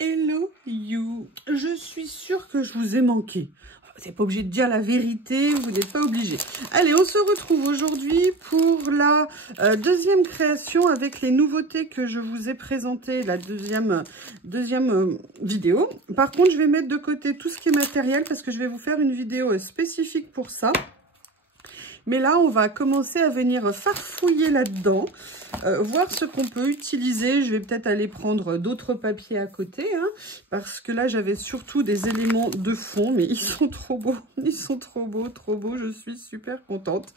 Hello you. Je suis sûre que je vous ai manqué. Vous n'êtes pas obligé de dire la vérité, vous n'êtes pas obligé. Allez, on se retrouve aujourd'hui pour la deuxième création avec les nouveautés que je vous ai présentées, la deuxième vidéo. Par contre, je vais mettre de côté tout ce qui est matériel parce que je vais vous faire une vidéo spécifique pour ça. Mais là, on va commencer à venir farfouiller là-dedans, voir ce qu'on peut utiliser. Je vais peut-être aller prendre d'autres papiers à côté, hein, parce que là, j'avais surtout des éléments de fond, mais ils sont trop beaux. Ils sont trop beaux, trop beaux. Je suis super contente.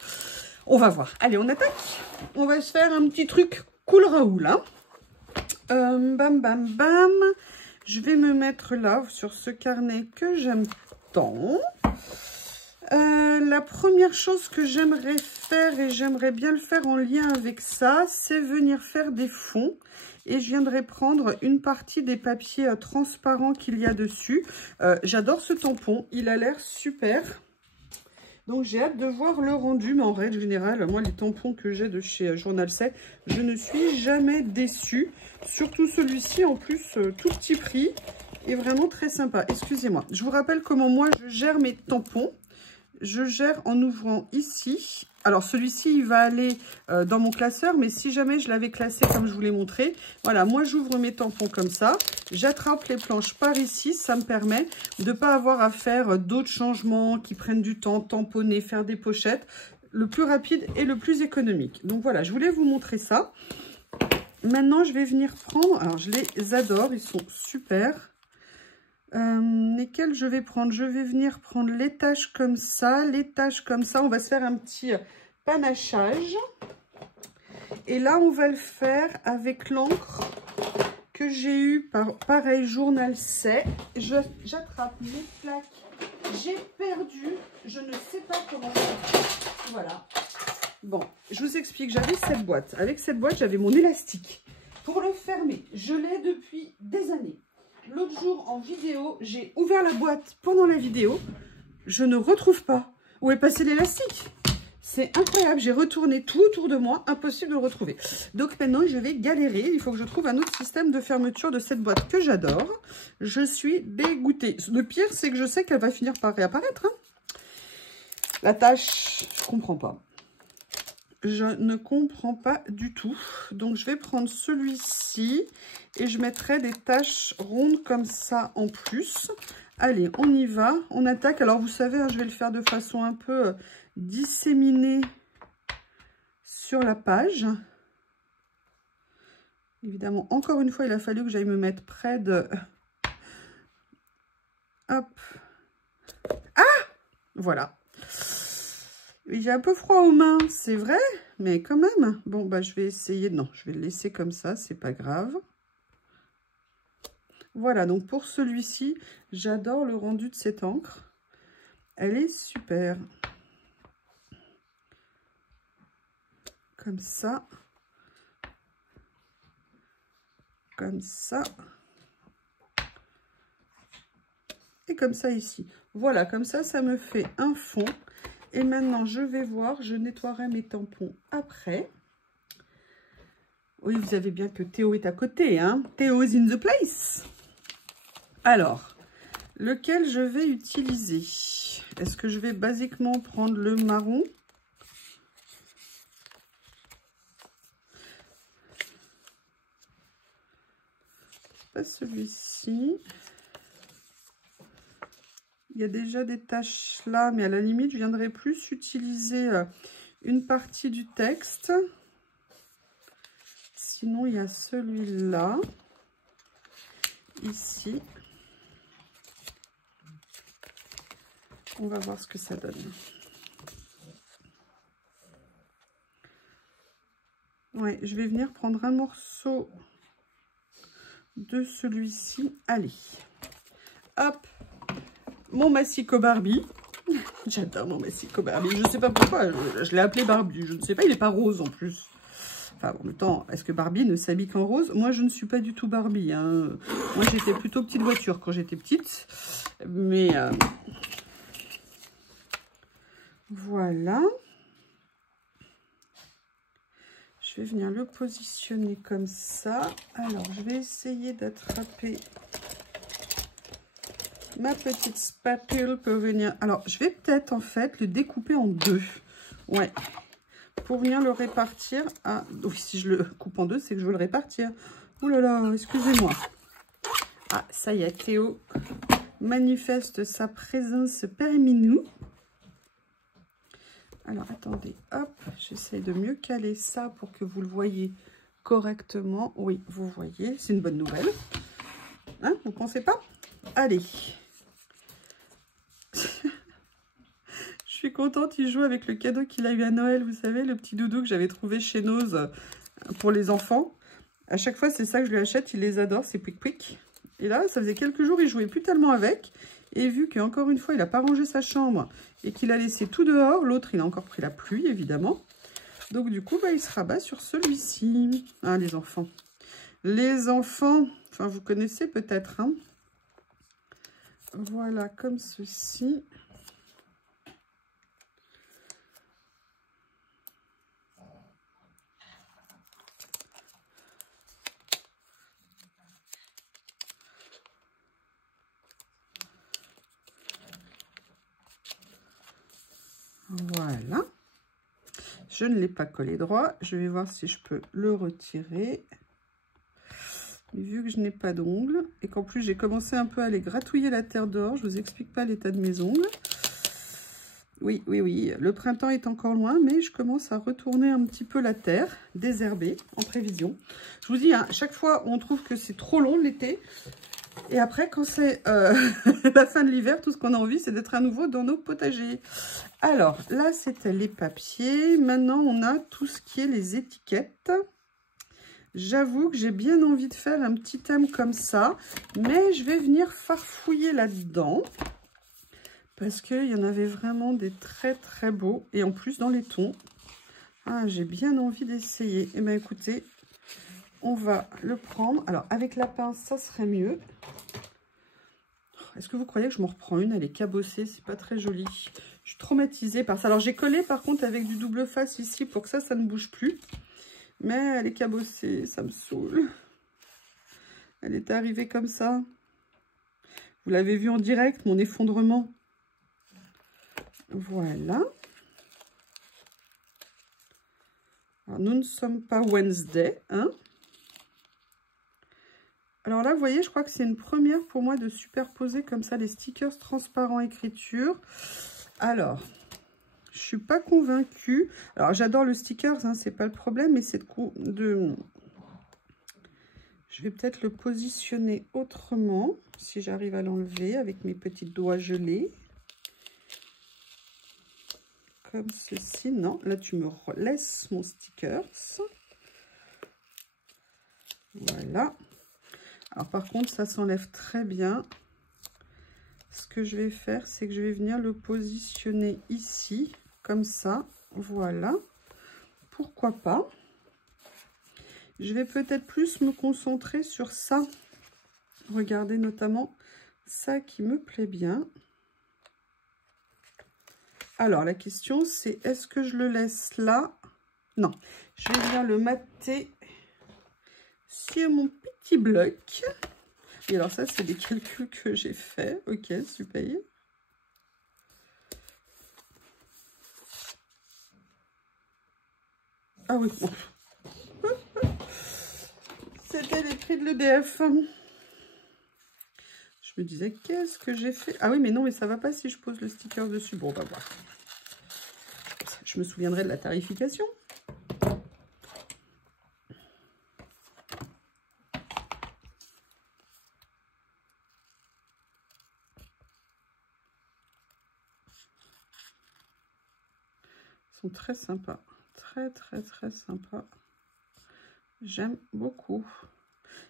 On va voir. Allez, on attaque. On va se faire un petit truc cool Raoul. Hein. Bam, bam, bam. Je vais me mettre là, sur ce carnet que j'aime tant. La première chose que j'aimerais faire, et j'aimerais bien le faire en lien avec ça, c'est venir faire des fonds. Et je viendrai prendre une partie des papiers transparents qu'il y a dessus. J'adore ce tampon, il a l'air super. Donc j'ai hâte de voir le rendu, mais en règle générale, moi les tampons que j'ai de chez Journal C, je ne suis jamais déçue. Surtout celui-ci, en plus, tout petit prix, et vraiment très sympa. Excusez-moi, je vous rappelle comment moi je gère mes tampons. Je gère en ouvrant ici. Alors, celui-ci, il va aller dans mon classeur, mais si jamais je l'avais classé comme je vous l'ai montré, voilà, moi, j'ouvre mes tampons comme ça. J'attrape les planches par ici. Ça me permet de ne pas avoir à faire d'autres changements qui prennent du temps, tamponner, faire des pochettes. Le plus rapide et le plus économique. Donc, voilà, je voulais vous montrer ça. Maintenant, je vais venir prendre... Alors, je les adore, ils sont super. Lesquels je vais prendre? Je vais venir prendre les taches comme ça, les taches comme ça. On va se faire un petit panachage. Et là, on va le faire avec l'encre que j'ai eue par pareil Journal C. J'attrape mes plaques. J'ai perdu. Je ne sais pas comment faire. Voilà. Bon, je vous explique. J'avais cette boîte. Avec cette boîte, j'avais mon élastique. Pour le fermer, je l'ai depuis des années. L'autre jour, en vidéo, j'ai ouvert la boîte pendant la vidéo. Je ne retrouve pas. Où est passé l'élastique? C'est incroyable. J'ai retourné tout autour de moi. Impossible de le retrouver. Donc maintenant, je vais galérer. Il faut que je trouve un autre système de fermeture de cette boîte que j'adore. Je suis dégoûtée. Le pire, c'est que je sais qu'elle va finir par réapparaître. Hein. La tâche, je ne comprends pas. Je ne comprends pas du tout. Donc, je vais prendre celui-ci et je mettrai des taches rondes comme ça en plus. Allez, on y va. On attaque. Alors, vous savez, hein, je vais le faire de façon un peu disséminée sur la page. Évidemment, encore une fois, il a fallu que j'aille me mettre près de... Hop. Ah! Voilà. J'ai un peu froid aux mains, c'est vrai, mais quand même. Bon, bah, je vais essayer. Non, je vais le laisser comme ça, c'est pas grave. Voilà, donc pour celui-ci, j'adore le rendu de cette encre. Elle est super. Comme ça. Comme ça. Et comme ça ici. Voilà, comme ça, ça me fait un fond. Et maintenant, je vais voir, je nettoierai mes tampons après. Oui, vous savez bien que Théo est à côté, hein. Théo is in the place. Alors, lequel je vais utiliser? Est-ce que je vais basiquement prendre le marron? Pas celui-ci. Il y a déjà des taches là, mais à la limite, je viendrai plus utiliser une partie du texte. Sinon, il y a celui-là, ici. On va voir ce que ça donne. Ouais, je vais venir prendre un morceau de celui-ci. Allez, hop. Mon massicot Barbie. J'adore mon massicot Barbie. Je ne sais pas pourquoi. Je l'ai appelé Barbie. Je ne sais pas, il n'est pas rose en plus. Enfin, en même temps, est-ce que Barbie ne s'habille qu'en rose? Moi, je ne suis pas du tout Barbie. Hein. Moi, j'étais plutôt petite voiture quand j'étais petite. Mais voilà. Je vais venir le positionner comme ça. Alors, je vais essayer d'attraper ma petite spatule peut venir... Alors, je vais peut-être, en fait, le découper en deux. Ouais. Pour venir le répartir à... Oui, si je le coupe en deux, c'est que je veux le répartir. Ouh là là, excusez-moi. Ah, ça y est, Théo manifeste sa présence parmi nous. Alors, attendez, hop, j'essaie de mieux caler ça pour que vous le voyez correctement. Oui, vous voyez, c'est une bonne nouvelle. Hein, vous pensez pas? Allez. Je suis contente, il joue avec le cadeau qu'il a eu à Noël, vous savez, le petit doudou que j'avais trouvé chez Nose pour les enfants. À chaque fois, c'est ça que je lui achète, il les adore, c'est Pouic Pouic. Et là, ça faisait quelques jours, il jouait plus tellement avec. Et vu qu'encore une fois, il n'a pas rangé sa chambre et qu'il a laissé tout dehors, l'autre, il a encore pris la pluie, évidemment. Donc, du coup, bah, il se rabat sur celui-ci. Ah, les enfants. Les enfants, enfin, vous connaissez peut-être, hein. Voilà, comme ceci. Voilà. Je ne l'ai pas collé droit. Je vais voir si je peux le retirer. Mais vu que je n'ai pas d'ongles et qu'en plus j'ai commencé un peu à aller gratouiller la terre dehors, je vous explique pas l'état de mes ongles. Oui, oui, oui, le printemps est encore loin, mais je commence à retourner un petit peu la terre, désherbée, en prévision. Je vous dis, hein, chaque fois on trouve que c'est trop long l'été. Et après, quand c'est la fin de l'hiver, tout ce qu'on a envie, c'est d'être à nouveau dans nos potagers. Alors, là, c'était les papiers. Maintenant, on a tout ce qui est les étiquettes. J'avoue que j'ai bien envie de faire un petit thème comme ça. Mais je vais venir farfouiller là-dedans. Parce qu'il y en avait vraiment des très, très beaux. Et en plus, dans les tons. Ah, j'ai bien envie d'essayer. Eh bien, écoutez, on va le prendre. Alors, avec la pince, ça serait mieux. Est-ce que vous croyez que je m'en reprends une? Elle est cabossée, c'est pas très joli. Je suis traumatisée par ça. Alors, j'ai collé par contre avec du double face ici pour que ça ne bouge plus. Mais elle est cabossée, ça me saoule. Elle est arrivée comme ça. Vous l'avez vu en direct, mon effondrement. Voilà. Alors, nous ne sommes pas Wednesday, hein. Alors là, vous voyez, je crois que c'est une première pour moi de superposer comme ça les stickers transparents écriture. Alors, je suis pas convaincue. Alors, j'adore le sticker, hein, c'est pas le problème, mais c'est de... Je vais peut-être le positionner autrement, si j'arrive à l'enlever avec mes petits doigts gelés. Comme ceci. Non, là, tu me laisses mon sticker. Voilà. Alors, par contre, ça s'enlève très bien. Ce que je vais faire, c'est que je vais venir le positionner ici, comme ça. Voilà. Pourquoi pas? Je vais peut-être plus me concentrer sur ça. Regardez notamment ça qui me plaît bien. Alors, la question, c'est est-ce que je le laisse là? Non. Je vais venir le mater sur mon petit bloc. Et alors ça, c'est des calculs que j'ai fait. Ok, super. Ah oui. C'était les prix de l'EDF. Je me disais, qu'est-ce que j'ai fait? Ah oui, mais non, mais ça va pas si je pose le sticker dessus. Bon, on va voir. Je me souviendrai de la tarification. Ils sont très sympas. Très, très, très sympas. J'aime beaucoup.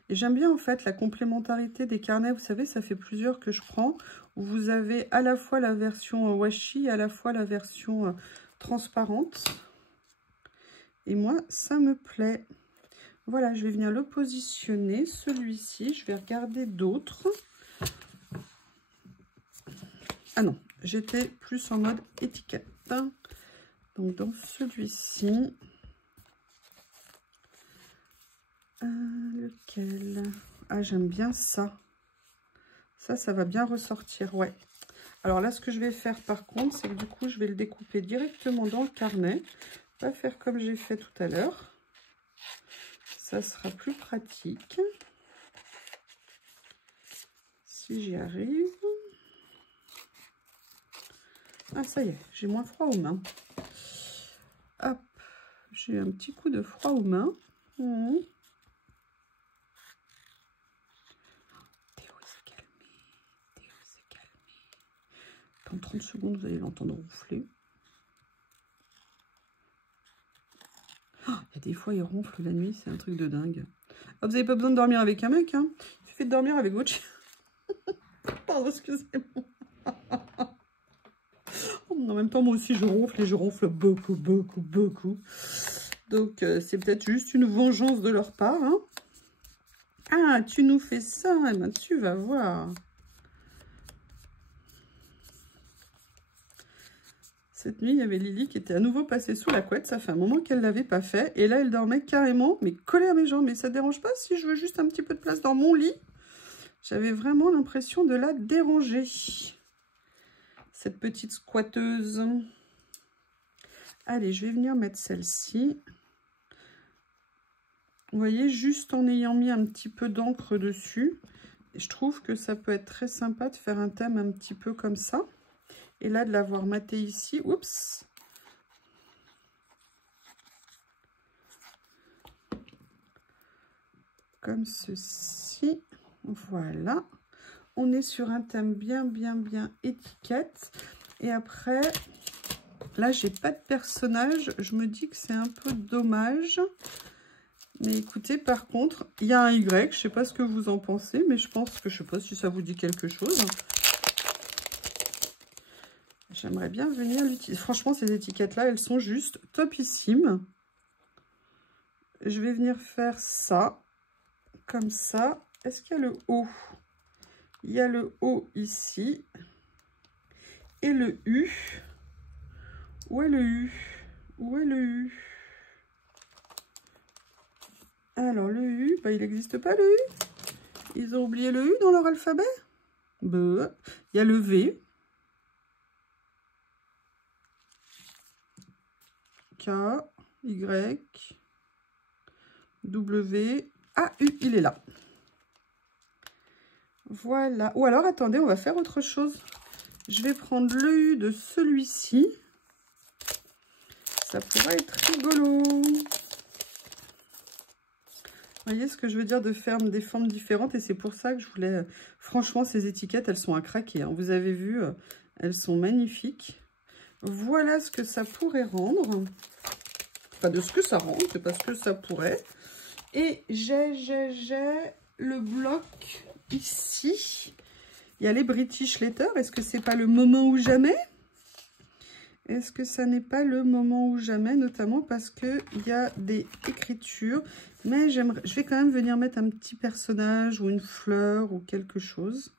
Et j'aime bien en fait la complémentarité des carnets. Vous savez, ça fait plusieurs que je prends. Où vous avez à la fois la version washi et à la fois la version transparente. Et moi, ça me plaît. Voilà, je vais venir le positionner. Celui-ci, je vais regarder d'autres. Ah non, j'étais plus en mode étiquette. Donc dans celui-ci, lequel? Ah, j'aime bien ça. Ça va bien ressortir, ouais. Alors là, ce que je vais faire par contre, c'est que du coup, je vais le découper directement dans le carnet. Pas faire comme j'ai fait tout à l'heure. Ça sera plus pratique. Si j'y arrive. Ah, ça y est, j'ai moins froid aux mains. Hop, j'ai un petit coup de froid aux mains. Théo s'est calmé. Théo s'est calmé. Dans 30 secondes, vous allez l'entendre ronfler. Oh, il y a des fois, il ronfle la nuit, c'est un truc de dingue. Oh, vous n'avez pas besoin de dormir avec un mec, hein. Il suffit de dormir avec votre chien. Pardon, excusez-moi. En même temps, moi aussi, je ronfle et je ronfle beaucoup, beaucoup, beaucoup. Donc, c'est peut-être juste une vengeance de leur part, hein. Ah, tu nous fais ça, eh ben, tu vas voir. Cette nuit, il y avait Lily qui était à nouveau passée sous la couette. Ça fait un moment qu'elle ne l'avait pas fait. Et là, elle dormait carrément, mais collée à mes jambes. Mais ça ne dérange pas si je veux juste un petit peu de place dans mon lit. J'avais vraiment l'impression de la déranger. Cette petite squatteuse. Allez, je vais venir mettre celle-ci. Vous voyez, juste en ayant mis un petit peu d'encre dessus. Et je trouve que ça peut être très sympa de faire un thème un petit peu comme ça. Et là, de l'avoir maté ici. Oups! Comme ceci. Voilà. On est sur un thème bien étiquette. Et après, là, j'ai pas de personnage. Je me dis que c'est un peu dommage. Mais écoutez, par contre, il y a un Y. Je sais pas ce que vous en pensez, mais je pense que je sais pas si ça vous dit quelque chose. J'aimerais bien venir l'utiliser. Franchement, ces étiquettes-là, elles sont juste topissimes. Je vais venir faire ça, comme ça. Est-ce qu'il y a le O? Il y a le O ici. Et le U. Où est le U? Où est le U? Alors, le U, bah, il n'existe pas, le U. Ils ont oublié le U dans leur alphabet. Il y a le V. K, Y, W, A, U, il est là. Voilà. Ou alors, attendez, on va faire autre chose. Je vais prendre le U de celui-ci. Ça pourrait être rigolo. Vous voyez ce que je veux dire de faire des formes différentes. Et c'est pour ça que je voulais... Franchement, ces étiquettes, elles sont à craquer, hein. Vous avez vu, elles sont magnifiques. Voilà ce que ça pourrait rendre. Pas de ce que ça rend, c'est parce que ça pourrait. Et j'ai le bloc ici. Il y a les British Letters. Est-ce que c'est pas le moment ou jamais? Est-ce que ça n'est pas le moment ou jamais? Notamment parce qu'il y a des écritures. Mais je vais quand même venir mettre un petit personnage ou une fleur ou quelque chose.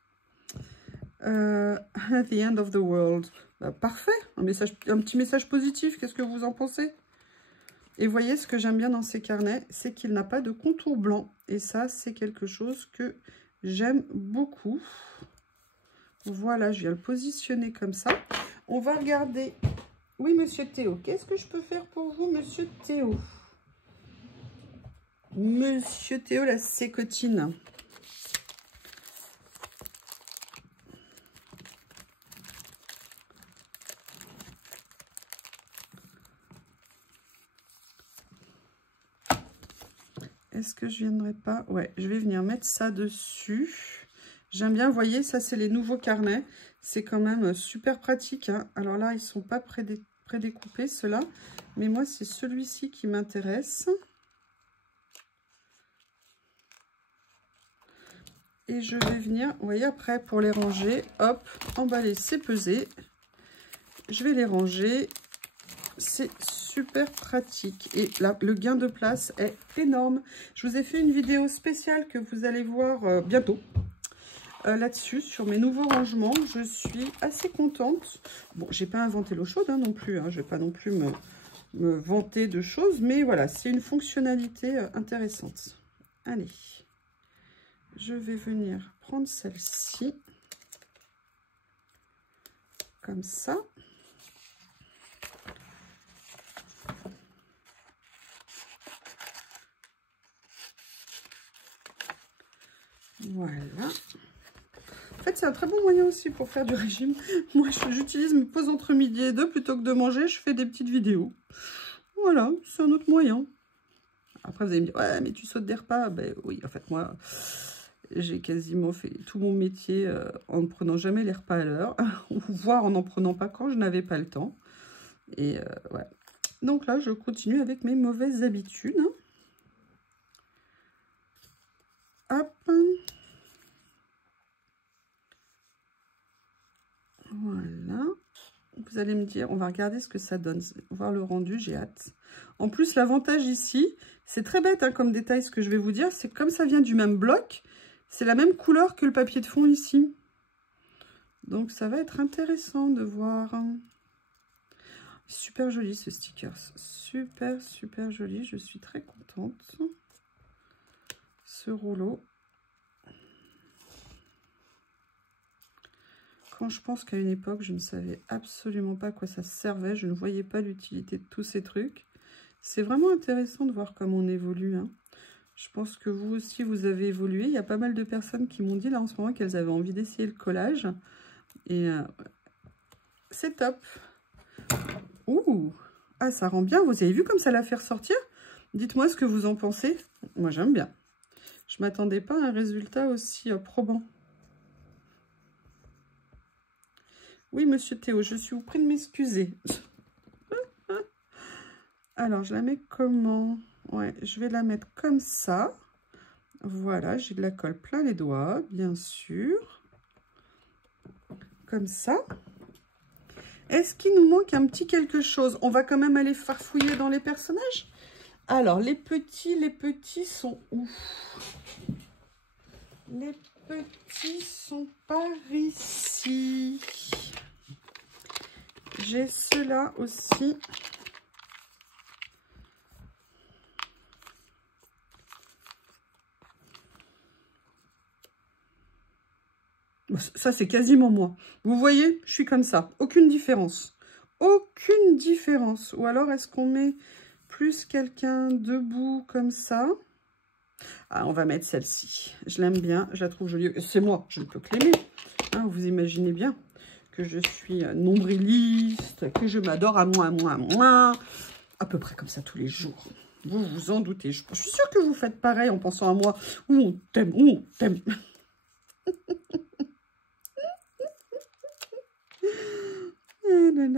At the end of the world. Bah, parfait. Un petit message positif. Qu'est-ce que vous en pensez? Et vous voyez, ce que j'aime bien dans ces carnets, c'est qu'il n'a pas de contour blanc. Et ça, c'est quelque chose que j'aime beaucoup. Voilà, je viens le positionner comme ça. On va regarder. Oui, monsieur Théo. Qu'est-ce que je peux faire pour vous, monsieur Théo? Monsieur Théo, la sécotine. Est-ce que je viendrai pas? Ouais, je vais venir mettre ça dessus. J'aime bien, vous voyez, ça c'est les nouveaux carnets. C'est quand même super pratique, hein. Alors là, ils sont pas prédécoupés, ceux-là. Mais moi, c'est celui-ci qui m'intéresse. Et je vais venir, vous voyez, après, pour les ranger, hop, emballer, c'est pesé. Je vais les ranger. C'est super pratique. Et là, le gain de place est énorme. Je vous ai fait une vidéo spéciale que vous allez voir bientôt. Là-dessus, sur mes nouveaux rangements, je suis assez contente. Bon, j'ai pas inventé l'eau chaude, hein, non plus. Hein, je vais pas non plus me vanter de choses. Mais voilà, c'est une fonctionnalité intéressante. Allez. je vais venir prendre celle-ci. Comme ça. Voilà. En fait, c'est un très bon moyen aussi pour faire du régime. Moi, j'utilise mes pauses entre midi et 2. Plutôt que de manger, je fais des petites vidéos. Voilà, c'est un autre moyen. Après, vous allez me dire, ouais, mais tu sautes des repas. Ben oui, en fait, moi, j'ai quasiment fait tout mon métier en ne prenant jamais les repas à l'heure. Voire en n'en prenant pas quand je n'avais pas le temps. Et ouais. Donc là, je continue avec mes mauvaises habitudes. Hop. Voilà. Vous allez me dire, on va regarder ce que ça donne. Voir le rendu, j'ai hâte. En plus, l'avantage ici, c'est très bête hein, comme détail ce que je vais vous dire. C'est comme ça vient du même bloc. C'est la même couleur que le papier de fond ici. Donc ça va être intéressant de voir. Super joli ce sticker. Super, super joli. Je suis très contente. Ce rouleau. Quand je pense qu'à une époque, je ne savais absolument pas à quoi ça servait. Je ne voyais pas l'utilité de tous ces trucs. C'est vraiment intéressant de voir comment on évolue. Hein. Je pense que vous aussi, vous avez évolué. Il y a pas mal de personnes qui m'ont dit là en ce moment qu'elles avaient envie d'essayer le collage. Et c'est top. Ouh! Ah, ça rend bien. Vous avez vu comme ça l'a fait ressortir? Dites-moi ce que vous en pensez. Moi, j'aime bien. Je ne m'attendais pas à un résultat aussi probant. Oui, monsieur Théo, je suis vous prie de m'excuser. Alors, je la mets comment? Ouais, je vais la mettre comme ça. Voilà, j'ai de la colle plein les doigts, bien sûr. Comme ça. Est-ce qu'il nous manque un petit quelque chose? On va quand même aller farfouiller dans les personnages. Alors, les petits sont où? Les petits sont par ici. J'ai ceux-là aussi. Ça, c'est quasiment moi. Vous voyez, je suis comme ça. Aucune différence. Aucune différence. Ou alors, est-ce qu'on met plus quelqu'un debout comme ça? Ah, on va mettre celle-ci. Je l'aime bien. Je la trouve jolie. C'est moi. Je ne peux que l'aimer. Hein, vous imaginez bien que je suis nombriliste, que je m'adore à moi. À peu près comme ça tous les jours. Vous vous en doutez. Je suis sûre que vous faites pareil en pensant à moi. Où on t'aime, où on t'aime.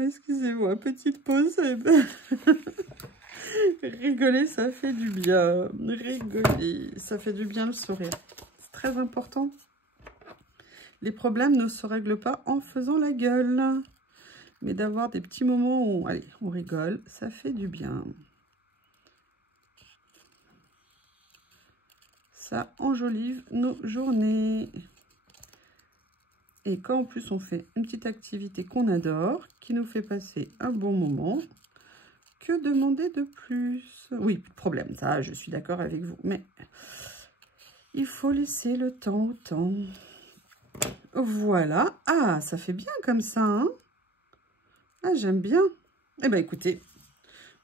Excusez-moi, petite pause. Rigoler, ça fait du bien. Rigoler, ça fait du bien le sourire. C'est très important. Les problèmes ne se règlent pas en faisant la gueule. Mais d'avoir des petits moments où allez, on rigole, ça fait du bien. Ça enjolive nos journées. Et quand en plus on fait une petite activité qu'on adore, qui nous fait passer un bon moment, que demander de plus? Oui, plus de problème, ça je suis d'accord avec vous, mais il faut laisser le temps au temps. Voilà, ah ça fait bien comme ça, hein? Ah j'aime bien. Eh bien écoutez,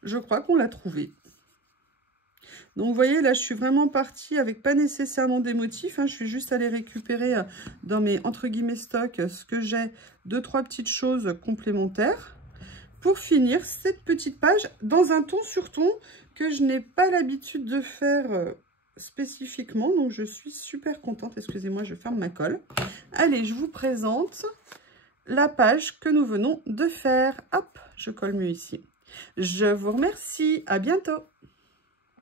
je crois qu'on l'a trouvé. Donc, vous voyez, là, je suis vraiment partie avec pas nécessairement des motifs. Hein, je suis juste allée récupérer dans mes, entre guillemets, stocks, ce que j'ai, 2-3 petites choses complémentaires. Pour finir cette petite page dans un ton sur ton que je n'ai pas l'habitude de faire spécifiquement. Donc, je suis super contente. Excusez-moi, je ferme ma colle. Allez, je vous présente la page que nous venons de faire. Hop, je colle mieux ici. Je vous remercie. À bientôt.